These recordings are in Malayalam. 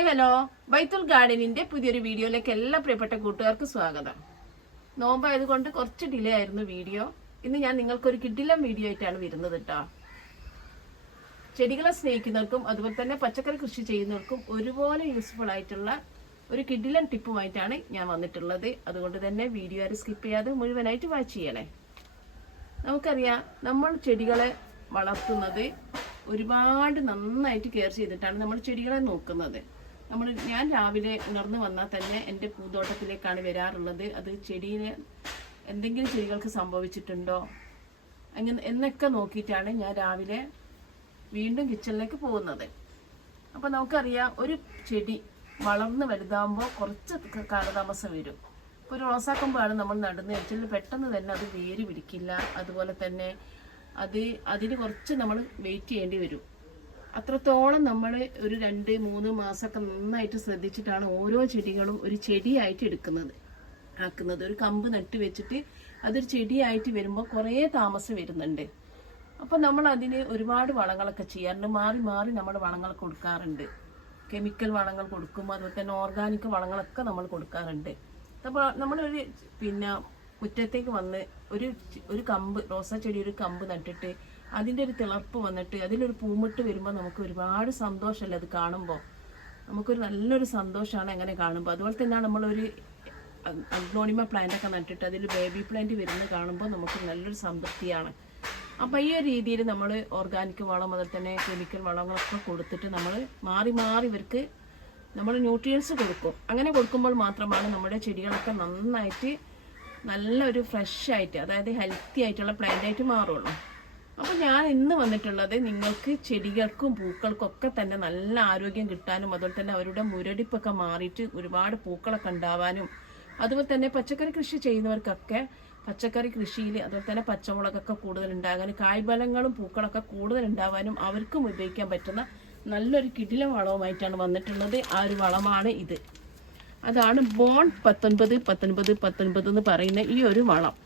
ഹായ് ഹലോ ബൈത്തുൽ ഗാർഡനിന്റെ പുതിയൊരു വീഡിയോയിലേക്ക് എല്ലാ പ്രിയപ്പെട്ട കൂട്ടുകാർക്ക് സ്വാഗതം. നോമ്പായതുകൊണ്ട് കുറച്ച് ഡിലേ ആയിരുന്നു വീഡിയോ. ഇന്ന് ഞാൻ നിങ്ങൾക്കൊരു കിടിലം വീഡിയോ ആയിട്ടാണ് വരുന്നത് കേട്ടോ. ചെടികളെ സ്നേഹിക്കുന്നവർക്കും അതുപോലെ തന്നെ പച്ചക്കറി കൃഷി ചെയ്യുന്നവർക്കും ഒരുപോലെ യൂസ്ഫുൾ ആയിട്ടുള്ള ഒരു കിടിലം ടിപ്പുമായിട്ടാണ് ഞാൻ വന്നിട്ടുള്ളത്. അതുകൊണ്ട് തന്നെ വീഡിയോ ആരും സ്കിപ്പ് ചെയ്യാതെ മുഴുവനായിട്ട് വാച്ച് ചെയ്യണേ. നമുക്കറിയാം, നമ്മൾ ചെടികളെ വളർത്തുന്നത് ഒരുപാട് നന്നായിട്ട് കെയർ ചെയ്തിട്ടാണ് നമ്മൾ ചെടികളെ നോക്കുന്നത്. ഞാൻ രാവിലെ ഉണർന്നു വന്നാൽ തന്നെ എൻ്റെ പൂന്തോട്ടത്തിലേക്കാണ് വരാറുള്ളത്. അത് ചെടീനെ എന്തെങ്കിലും ചെടികൾക്ക് സംഭവിച്ചിട്ടുണ്ടോ എന്നൊക്കെ നോക്കിയിട്ടാണ് ഞാൻ രാവിലെ വീണ്ടും കിച്ചണിലേക്ക് പോകുന്നത്. അപ്പോൾ നമുക്കറിയാം, ഒരു ചെടി വളർന്ന് വലുതാകുമ്പോൾ കുറച്ച് കാലതാമസം വരും. ഇപ്പോൾ ഒരു റോസാക്കമ്പാണ് നമ്മൾ നടുന്ന വെച്ചാൽ പെട്ടെന്ന് തന്നെ അത് വേര് പിടിക്കില്ല. അതുപോലെ തന്നെ അതിന് കുറച്ച് നമ്മൾ വെയിറ്റ് ചെയ്യേണ്ടി വരും. അത്രത്തോളം നമ്മൾ ഒരു 2-3 മാസമൊക്കെ നന്നായിട്ട് ശ്രദ്ധിച്ചിട്ടാണ് ഓരോ ചെടികളും ഒരു ചെടിയായിട്ട് ആക്കുന്നത്. ഒരു കമ്പ് നട്ട് വെച്ചിട്ട് അതൊരു ചെടിയായിട്ട് വരുമ്പോൾ കുറേ താമസം വരുന്നുണ്ട്. അപ്പോൾ നമ്മൾ അതിന് ഒരുപാട് വളങ്ങളൊക്കെ ചെയ്യാറുണ്ട്. മാറി മാറി നമ്മൾ വളങ്ങൾ കൊടുക്കാറുണ്ട്. കെമിക്കൽ വളങ്ങൾ കൊടുക്കും, അതുപോലെ തന്നെ ഓർഗാനിക് വളങ്ങളൊക്കെ നമ്മൾ കൊടുക്കാറുണ്ട്. അപ്പോൾ നമ്മളൊരു മുറ്റത്തേക്ക് വന്ന് ഒരു കമ്പ് റോസാ ചെടി ഒരു കമ്പ് നട്ടിട്ട് അതിൻ്റെ ഒരു തിളർപ്പ് വന്നിട്ട് അതിലൊരു പൂമിട്ട് വരുമ്പോൾ നമുക്ക് ഒരുപാട് സന്തോഷമല്ലേ അത് കാണുമ്പോൾ. നമുക്കൊരു നല്ലൊരു സന്തോഷമാണ് അങ്ങനെ കാണുമ്പോൾ. അതുപോലെ തന്നെയാണ് നമ്മളൊരു അഗ്ലോണിമ പ്ലാന്റ് ഒക്കെ നട്ടിട്ട് അതിൽ ബേബി പ്ലാന്റ് വരുന്നത് കാണുമ്പോൾ നമുക്ക് നല്ലൊരു സംതൃപ്തിയാണ്. അപ്പോൾ ഈ ഒരു രീതിയിൽ നമ്മൾ ഓർഗാനിക് വളം അതുപോലെ തന്നെ കെമിക്കൽ വളങ്ങളൊക്കെ കൊടുത്തിട്ട് നമ്മൾ മാറി മാറി ഇവർക്ക് നമ്മൾ ന്യൂട്രിയൻസ് കൊടുക്കും. അങ്ങനെ കൊടുക്കുമ്പോൾ മാത്രമാണ് നമ്മുടെ ചെടികളൊക്കെ നന്നായിട്ട് നല്ലൊരു ഫ്രഷ് ആയിട്ട്, അതായത് ഹെൽത്തി ആയിട്ടുള്ള പ്ലാന്റ് ആയിട്ട് മാറുള്ളൂ. അപ്പോൾ ഞാൻ ഇന്ന് വന്നിട്ടുള്ളത് നിങ്ങൾക്ക് ചെടികൾക്കും പൂക്കൾക്കും ഒക്കെ തന്നെ നല്ല ആരോഗ്യം കിട്ടാനും അതുപോലെ തന്നെ അവരുടെ മുരടിപ്പൊക്കെ മാറിയിട്ട് ഒരുപാട് പൂക്കളൊക്കെ ഉണ്ടാവാനും അതുപോലെ തന്നെ പച്ചക്കറി കൃഷി ചെയ്യുന്നവർക്കൊക്കെ പച്ചക്കറി കൃഷിയിൽ അതുപോലെ തന്നെ പച്ചമുളകൊക്കെ കൂടുതൽ ഉണ്ടാകാനും കായ്ഫലങ്ങളും പൂക്കളൊക്കെ കൂടുതൽ ഉണ്ടാവാനും അവർക്കും ഉപയോഗിക്കാൻ പറ്റുന്ന നല്ലൊരു കിടിലം വളവുമായിട്ടാണ് വന്നിട്ടുള്ളത്. ആ ഒരു വളമാണ് ഇത്. അതാണ് ബോൺ 19-19-19 എന്ന് പറയുന്ന ഈ ഒരു വളം.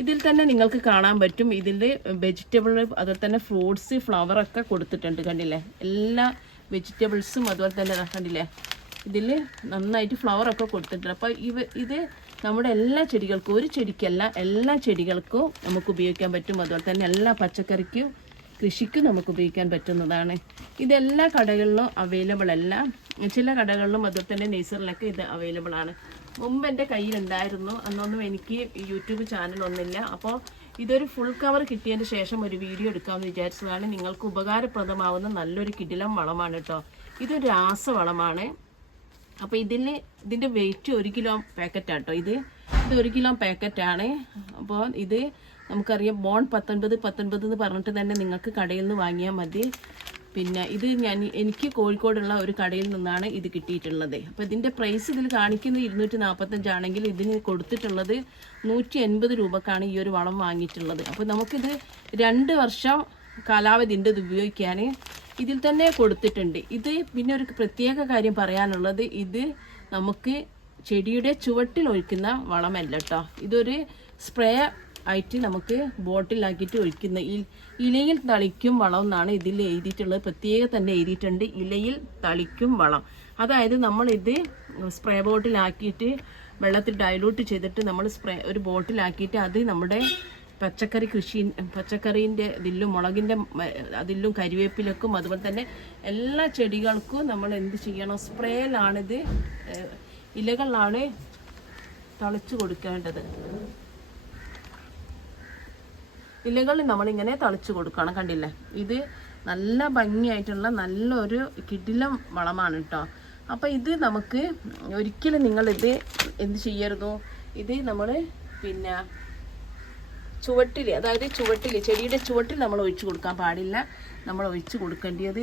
ഇതിൽ തന്നെ നിങ്ങൾക്ക് കാണാൻ പറ്റും, ഇതിൽ വെജിറ്റബിൾ അതുപോലെ തന്നെ ഫ്രൂട്ട്സ് ഫ്ലവറൊക്കെ കൊടുത്തിട്ടുണ്ട്. കണ്ടില്ലേ, എല്ലാ വെജിറ്റബിൾസും അതുപോലെ തന്നെ കണ്ടില്ലേ, ഇതിൽ നന്നായിട്ട് ഫ്ലവറൊക്കെ കൊടുത്തിട്ടുണ്ട്. അപ്പോൾ ഇത് നമ്മുടെ എല്ലാ ചെടികൾക്കും, ഒരു ചെടിക്കല്ല എല്ലാ ചെടികൾക്കും നമുക്ക് ഉപയോഗിക്കാൻ പറ്റും. അതുപോലെ തന്നെ എല്ലാ പച്ചക്കറിക്കും കൃഷിക്കും നമുക്ക് ഉപയോഗിക്കാൻ പറ്റുന്നതാണ്. ഇതെല്ലാ കടകളിലും അവൈലബിൾ അല്ല, ചില കടകളിലും അതുപോലെ തന്നെ നേഴ്സറിലൊക്കെ ഇത് അവൈലബിൾ ആണ്. മുമ്പ് എൻ്റെ കയ്യിലുണ്ടായിരുന്നു, അന്നൊന്നും എനിക്ക് യൂട്യൂബ് ചാനലൊന്നുമില്ല. അപ്പോൾ ഇതൊരു ഫുൾ കവർ കിട്ടിയതിന് ശേഷം ഒരു വീഡിയോ എടുക്കാമെന്ന് വിചാരിച്ചതാണ്. നിങ്ങൾക്ക് ഉപകാരപ്രദമാവുന്ന നല്ലൊരു കിടിലം വളമാണ് കേട്ടോ. ഇതൊരു രാസവളമാണ്. അപ്പോൾ ഇതിൻ്റെ വെയിറ്റ് 1 കിലോ പാക്കറ്റാണ് കേട്ടോ. ഇത് 1 കിലോ പാക്കറ്റാണ്. അപ്പോൾ ഇത് നമുക്കറിയാം, ബോൺ 19-19 എന്ന് പറഞ്ഞിട്ട് തന്നെ നിങ്ങൾക്ക് കടയിൽ നിന്ന് വാങ്ങിയാൽ മതി. പിന്നെ ഇത് എനിക്ക് കോഴിക്കോടുള്ള ഒരു കടയിൽ നിന്നാണ് ഇത് കിട്ടിയിട്ടുള്ളത്. അപ്പോൾ ഇതിൻ്റെ പ്രൈസ് ഇതിൽ കാണിക്കുന്നത് 245 ആണെങ്കിൽ ഇതിന് കൊടുത്തിട്ടുള്ളത് 180 രൂപക്കാണ് ഈ ഒരു വളം വാങ്ങിയിട്ടുള്ളത്. അപ്പോൾ നമുക്കിത് 2 വർഷം കാലാവധി ഉണ്ട് ഇത് ഉപയോഗിക്കാൻ. ഇതിൽ തന്നെ കൊടുത്തിട്ടുണ്ട്. ഇത് പിന്നെ ഒരു പ്രത്യേക കാര്യം പറയാനുള്ളത്, ഇത് നമുക്ക് ചെടിയുടെ ചുവട്ടിൽ ഒഴിക്കുന്ന വളമല്ല കേട്ടോ. ഇതൊരു സ്പ്രേ ആയിട്ട് നമുക്ക് ബോട്ടിലാക്കിയിട്ട് ഒഴിക്കുന്ന ഇലയിൽ തളിക്കും വളം എന്നാണ് ഇതിൽ എഴുതിയിട്ടുള്ളത്. പ്രത്യേകം തന്നെ എഴുതിയിട്ടുണ്ട്, ഇലയിൽ തളിക്കും വളം. അതായത് നമ്മളിത് സ്പ്രേ ബോട്ടിലാക്കിയിട്ട് വെള്ളത്തിൽ ഡൈലൂട്ട് ചെയ്തിട്ട് നമ്മൾ ഒരു ബോട്ടിലാക്കിയിട്ട് അത് നമ്മുടെ പച്ചക്കറീൻ്റെ ഇതിലും മുളകിൻ്റെ അതിലും കരിവേപ്പിലക്കും അതുപോലെ തന്നെ എല്ലാ ചെടികൾക്കും നമ്മൾ എന്ത് ചെയ്യണം, സ്പ്രേയിലാണിത് ഇലകളിലാണ് തളിച്ചു കൊടുക്കേണ്ടത്. ഇലകളിൽ നമ്മളിങ്ങനെ തളിച്ചു കൊടുക്കണം. കണ്ടില്ലേ, ഇത് നല്ല ഭംഗിയായിട്ടുള്ള നല്ലൊരു കിടിലം വളമാണ് കേട്ടോ. അപ്പോൾ ഇത് നമുക്ക് ഒരിക്കലും നിങ്ങളിത് എന്ത് ചെയ്യരുതോ, ഇത് നമ്മൾ ചുവട്ടിൽ, അതായത് ചെടിയുടെ ചുവട്ടിൽ നമ്മൾ ഒഴിച്ചു കൊടുക്കാൻ പാടില്ല. നമ്മൾ ഒഴിച്ചു കൊടുക്കേണ്ടത്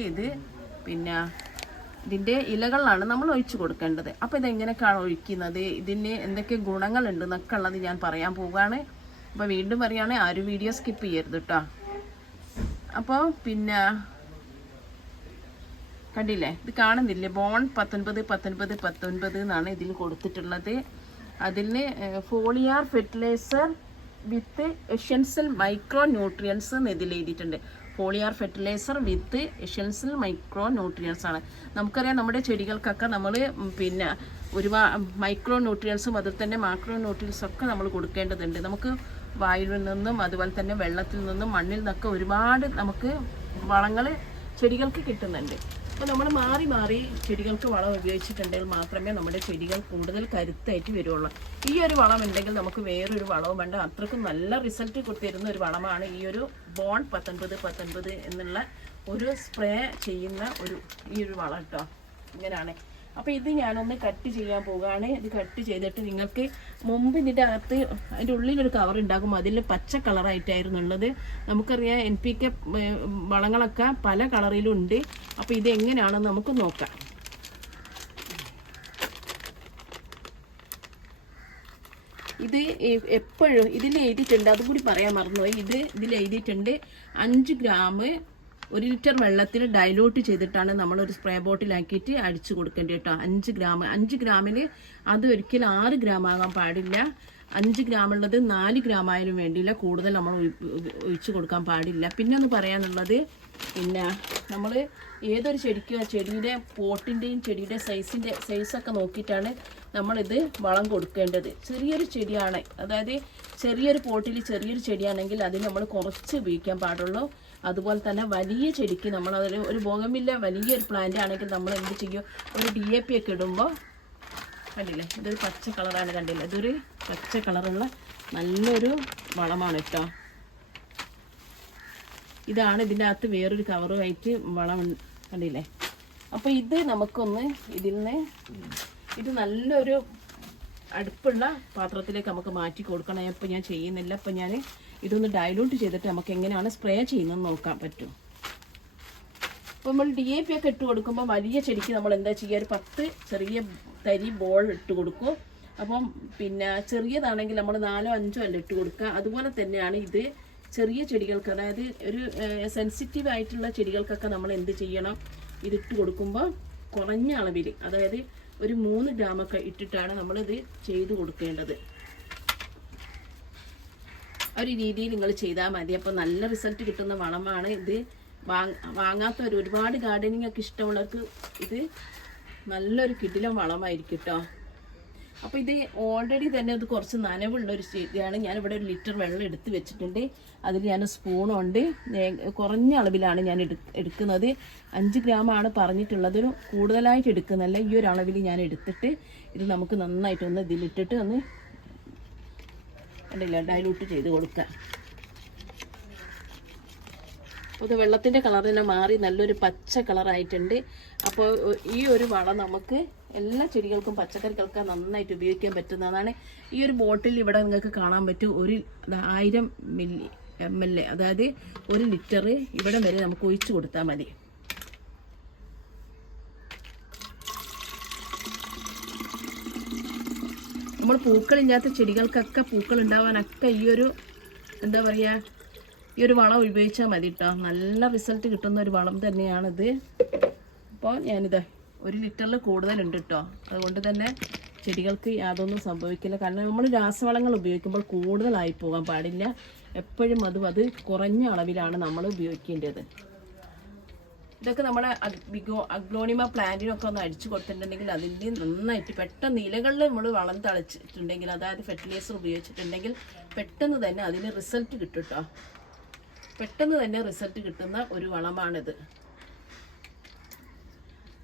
ഇതിൻ്റെ ഇലകളിലാണ് നമ്മൾ ഒഴിച്ചു കൊടുക്കേണ്ടത്. അപ്പോൾ ഇതെങ്ങനെയൊക്കെയാണ് ഒഴിക്കുന്നത്, ഇതിന് എന്തൊക്കെ ഗുണങ്ങളുണ്ട് എന്നൊക്കെ ഉള്ളത് ഞാൻ പറയാൻ പോവുകയാണ്. അപ്പോൾ വീണ്ടും പറയുകയാണ്, ആരും വീഡിയോ സ്കിപ്പ് ചെയ്യരുത് കേട്ടോ. അപ്പോൾ കണ്ടില്ലേ, ഇത് കാണുന്നില്ലേ, ബോൺ 19-19-19 എന്നാണ് ഇതിൽ കൊടുത്തിട്ടുള്ളത്. അതിന് ഫോളിയാർ ഫെർട്ടിലൈസർ വിത്ത് എസെൻഷ്യൽ മൈക്രോ ന്യൂട്രിയൻസ് എന്ന് ഇതിൽ എഴുതിയിട്ടുണ്ട്. പോളിയാർ ഫെർട്ടിലൈസർ വിത്ത് എസെൻഷ്യൽ മൈക്രോ ന്യൂട്രിയൻസ് ആണ്. നമുക്കറിയാം നമ്മുടെ ചെടികൾക്കൊക്കെ നമ്മൾ പിന്നെ ഒരുപാട് മൈക്രോ ന്യൂട്രിയൻസും അതിൽ തന്നെ മാക്രോ ന്യൂട്രിയൻസും ഒക്കെ നമ്മൾ കൊടുക്കേണ്ടതുണ്ട്. നമുക്ക് വായുവിൽ നിന്നും അതുപോലെ തന്നെ വെള്ളത്തിൽ നിന്നും മണ്ണിൽ നിന്നൊക്കെ ഒരുപാട് നമുക്ക് വളങ്ങൾ ചെടികൾക്ക് കിട്ടുന്നുണ്ട്. അപ്പോൾ നമ്മൾ മാറി മാറി ചെടികൾക്ക് വളം ഉപയോഗിച്ചിട്ടുണ്ടെങ്കിൽ മാത്രമേ നമ്മുടെ ചെടികൾ കൂടുതൽ കരുത്തായിട്ട് വരുള്ളൂ. ഈ ഒരു വളം ഉണ്ടെങ്കിൽ നമുക്ക് വേറൊരു വളവും വേണ്ട. അത്രക്കും നല്ല റിസൾട്ട് തരുന്ന ഒരു വളമാണ് ഈ ഒരു ബോൺ 19 എന്നുള്ള ഒരു സ്പ്രേ ചെയ്യുന്ന ഈ ഒരു വളം കേട്ടോ. ഇങ്ങനെയാണ്. അപ്പോൾ ഇത് ഞാനൊന്ന് കട്ട് ചെയ്യാൻ പോവുകയാണ്. ഇത് കട്ട് ചെയ്തിട്ട് നിങ്ങൾക്ക് മുമ്പ് ഇതിൻ്റെ അകത്ത് അതിൻ്റെ ഉള്ളിലൊരു കവർ ഉണ്ടാകും. അതിൽ പച്ച കളറായിട്ടായിരുന്നു ഉള്ളത്. നമുക്കറിയാം NPK വളങ്ങളൊക്കെ പല കളറിലും ഉണ്ട്. അപ്പോൾ ഇത് എങ്ങനെയാണെന്ന് നമുക്ക് നോക്കാം. ഇത് എപ്പോഴും ഇതിൽ എഴുതിയിട്ടുണ്ട്, അതും കൂടി പറയാൻ മറന്നുപോയി. ഇതിൽ എഴുതിയിട്ടുണ്ട് 5 ഗ്രാം 1 ലിറ്റർ വെള്ളത്തിൽ ഡൈലൂട്ട് ചെയ്തിട്ടാണ് നമ്മളൊരു സ്പ്രേ ബോട്ടിലാക്കിയിട്ട് അടിച്ചു കൊടുക്കേണ്ടത് കേട്ടോ. 5 ഗ്രാം 5 ഗ്രാമിൽ അത് ഒരിക്കലും 6 ഗ്രാം ആകാൻ പാടില്ല. 5 ഗ്രാം ഉള്ളത് 4 ഗ്രാം ആയാലും വേണ്ടിയില്ല, കൂടുതൽ നമ്മൾ ഒഴിച്ചു കൊടുക്കാൻ പാടില്ല. പിന്നെ ഒന്ന് പറയാനുള്ളത്, പിന്നെ നമ്മൾ ഏതൊരു ചെടിക്കും ആ ചെടിയുടെ പോട്ടിൻ്റെയും ചെടിയുടെ സൈസൊക്കെ നോക്കിയിട്ടാണ് നമ്മളിത് വളം കൊടുക്കേണ്ടത്. ചെറിയൊരു ചെടിയാണ്, അതായത് ചെറിയൊരു പോട്ടിൽ ചെറിയൊരു ചെടിയാണെങ്കിൽ അതിന് നമ്മൾ കുറച്ച് ഉപയോഗിക്കാൻ പാടുള്ളൂ. അതുപോലെ തന്നെ വലിയ ചെടിക്ക് നമ്മൾ ഒരു ബോഗൻവില്ല വലിയൊരു പ്ലാന്റ് ആണെങ്കിൽ നമ്മൾ എന്ത് ചെയ്യും, ഒരു DAP ഒക്കെ ഇടുമ്പോൾ കണ്ടില്ലേ, ഇതൊരു പച്ച കളറാണ്, കണ്ടില്ലേ, ഇതൊരു പച്ച കളറുള്ള നല്ലൊരു വളമാണ് കേട്ടോ. ഇതാണ് ഇതിൻ്റെ അകത്ത് വേറൊരു കവറുമായിട്ട് വളം കണ്ടില്ലേ. അപ്പോൾ ഇത് നമുക്കൊന്ന് ഇത് നല്ലൊരു അടുപ്പുള്ള പാത്രത്തിലേക്ക് നമുക്ക് മാറ്റി കൊടുക്കണം. ഇപ്പോൾ ഞാൻ ചെയ്യുന്നില്ല. അപ്പോൾ ഞാൻ ഇതൊന്ന് ഡൈലൂട്ട് ചെയ്തിട്ട് നമുക്ക് എങ്ങനെയാണ് സ്പ്രേ ചെയ്യുന്നതെന്ന് നോക്കാൻ പറ്റും. അപ്പോൾ നമ്മൾ DAP ഒക്കെ ഇട്ട് കൊടുക്കുമ്പോൾ വലിയ ചെടിക്ക് നമ്മൾ എന്താ ചെയ്യുക, ഒരു 10 ചെറിയ തരി ബോൾ ഇട്ട് കൊടുക്കും. അപ്പം പിന്നെ ചെറിയതാണെങ്കിൽ നമ്മൾ 4 5 അല്ല ഇട്ട് കൊടുക്കുക. അതുപോലെ തന്നെയാണ് ഇത് ചെറിയ ചെടികൾക്ക്, അതായത് ഒരു സെൻസിറ്റീവ് ആയിട്ടുള്ള ചെടികൾക്കൊക്കെ നമ്മൾ എന്ത് ചെയ്യണം, ഇതിട്ട് കൊടുക്കുമ്പോൾ കുറഞ്ഞ അളവിൽ, അതായത് ഒരു 3 ഗ്രാമൊക്കെ ഇട്ടിട്ടാണ് നമ്മളിത് ചെയ്ത് കൊടുക്കേണ്ടത്. ഒരു രീതിയിൽ നിങ്ങൾ ചെയ്താൽ മതി. അപ്പോൾ നല്ല റിസൾട്ട് കിട്ടുന്ന വളമാണ് ഇത്. വാങ്ങാത്തവർ, ഒരുപാട് ഗാർഡനിങ് ഒക്കെ ഇഷ്ടമുള്ളവർക്ക് ഇത് നല്ലൊരു കിടിലൻ വളമായിരിക്കും കേട്ടോ. അപ്പോൾ ഇത് ഓൾറെഡി തന്നെ ഇത് കുറച്ച് നനവുള്ളൊരു ചെടിയാണ്. ഞാനിവിടെ 1 ലിറ്റർ വെള്ളം എടുത്ത് വെച്ചിട്ടുണ്ട്. അതിൽ ഞാൻ സ്പൂണുണ്ട്, കുറഞ്ഞ അളവിലാണ് ഞാൻ എടുക്കുന്നത്. 5 ഗ്രാമാണ് പറഞ്ഞിട്ടുള്ളത്, കൂടുതലായിട്ട് എടുക്കുന്നല്ല. ഈ ഒരു അളവിൽ ഞാൻ എടുത്തിട്ട് ഇത് നമുക്ക് നന്നായിട്ടൊന്ന് ഇതിലിട്ടിട്ട് ഒന്ന് കണ്ടില്ല ഡൈലൂട്ട് ചെയ്ത് കൊടുക്കുക. ഇത് വെള്ളത്തിൻ്റെ കളർ തന്നെ മാറി നല്ലൊരു പച്ച കളറായിട്ടുണ്ട്. അപ്പോൾ ഈ ഒരു വളം നമുക്ക് എല്ലാ ചെടികൾക്കും പച്ചക്കറികൾക്കും നന്നായിട്ട് ഉപയോഗിക്കാൻ പറ്റുന്നതാണ്. ഈ ഒരു ബോട്ടിൽ ഇവിടെ നിങ്ങൾക്ക് കാണാൻ പറ്റും, 1000 ml, അതായത് 1 ലിറ്റർ ഇവിടെ വരെ നമുക്ക് ഒഴിച്ചു കൊടുത്താൽ മതി. നമ്മൾ പൂക്കളില്ലാത്ത ചെടികൾക്കൊക്കെ പൂക്കൾ ഉണ്ടാവാനൊക്കെ ഈ ഒരു എന്താ പറയുക, ഈ ഒരു വളം ഉപയോഗിച്ചാൽ മതി കേട്ടോ. നല്ല റിസൾട്ട് കിട്ടുന്ന ഒരു വളം തന്നെയാണിത്. അപ്പോൾ ഞാനിത് 1 ലിറ്ററിൽ കൂടുതലുണ്ട് കേട്ടോ. അതുകൊണ്ട് തന്നെ ചെടികൾക്ക് യാതൊന്നും സംഭവിക്കില്ല. കാരണം നമ്മൾ രാസവളങ്ങൾ ഉപയോഗിക്കുമ്പോൾ കൂടുതലായി പോകാൻ പാടില്ല. എപ്പോഴും അത് കുറഞ്ഞ അളവിലാണ് നമ്മൾ ഉപയോഗിക്കേണ്ടത്. ഇതൊക്കെ നമ്മുടെ അഗ്ലോണിമ പ്ലാന്റിനൊക്കെ ഒന്ന് അടിച്ചു കൊടുത്തിട്ടുണ്ടെങ്കിൽ അതിൻ്റെ നന്നായിട്ട് പെട്ടെന്ന് ഇലകളിൽ നമ്മൾ വളം തളിച്ചിട്ടുണ്ടെങ്കിൽ, അതായത് ഫെർട്ടിലൈസർ ഉപയോഗിച്ചിട്ടുണ്ടെങ്കിൽ പെട്ടെന്ന് തന്നെ അതിന് റിസൾട്ട് കിട്ടും കേട്ടോ. പെട്ടെന്ന് തന്നെ റിസൾട്ട് കിട്ടുന്ന ഒരു വളമാണിത്.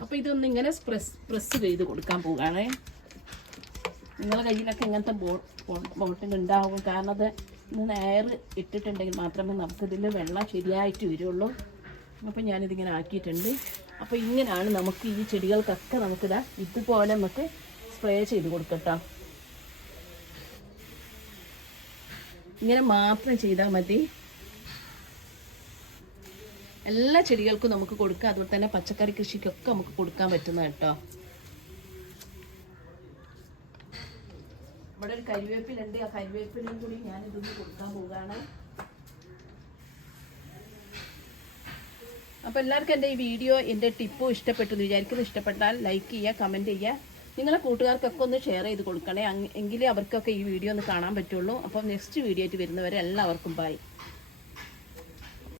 അപ്പോൾ ഇതൊന്ന് ഇങ്ങനെ പ്രസ് ചെയ്ത് കൊടുക്കാൻ പോവുകയാണ്. നിങ്ങളുടെ കയ്യിലൊക്കെ ഇങ്ങനത്തെ ബോട്ടിൽ ഉണ്ടാവും. കാരണം അത് എയർ ഇട്ടിട്ടുണ്ടെങ്കിൽ മാത്രമേ നമുക്കിതിൽ വെള്ളം ശരിയായിട്ട് വരുള്ളൂ. അപ്പോൾ ഞാനിതിങ്ങനെ ആക്കിയിട്ടുണ്ട്. അപ്പോൾ ഇങ്ങനെയാണ് നമുക്ക് ഈ ചെടികൾക്കൊക്കെ നമുക്കിതാ ഇതുപോലെ നമുക്ക് സ്പ്രേ ചെയ്ത് കൊടുക്കട്ടോ. ഇങ്ങനെ മാത്രം ചെയ്താൽ മതി. എല്ലാ ചെടികൾക്കും നമുക്ക് കൊടുക്കാം. അതുപോലെ തന്നെ പച്ചക്കറി കൃഷിക്കൊക്കെ നമുക്ക് കൊടുക്കാൻ പറ്റുന്ന കേട്ടോ. ഇവിടെ ഒരു കരിവേപ്പിലുണ്ട്. ആ കരിവേപ്പിലും കൂടി ഞാൻ ഇതൊന്ന് കൊടുക്കാൻ പോവുകയാണ്. അപ്പോൾ എല്ലാവർക്കും എൻ്റെ ഈ വീഡിയോ, എൻ്റെ ടിപ്പും ഇഷ്ടപ്പെട്ടു എന്ന് വിചാരിക്കുന്നു. ഇഷ്ടപ്പെട്ടാൽ ലൈക്ക് ചെയ്യുക, കമൻറ്റ് ചെയ്യുക. നിങ്ങളെ കൂട്ടുകാർക്കൊക്കെ ഒന്ന് ഷെയർ ചെയ്ത് കൊടുക്കണേ. എങ്കിലേ അവർക്കൊക്കെ ഈ വീഡിയോ ഒന്ന് കാണാൻ പറ്റുള്ളൂ. അപ്പോൾ നെക്സ്റ്റ് വീഡിയോ ആയിട്ട് വരുന്നവരെ എല്ലാവർക്കും ബൈ.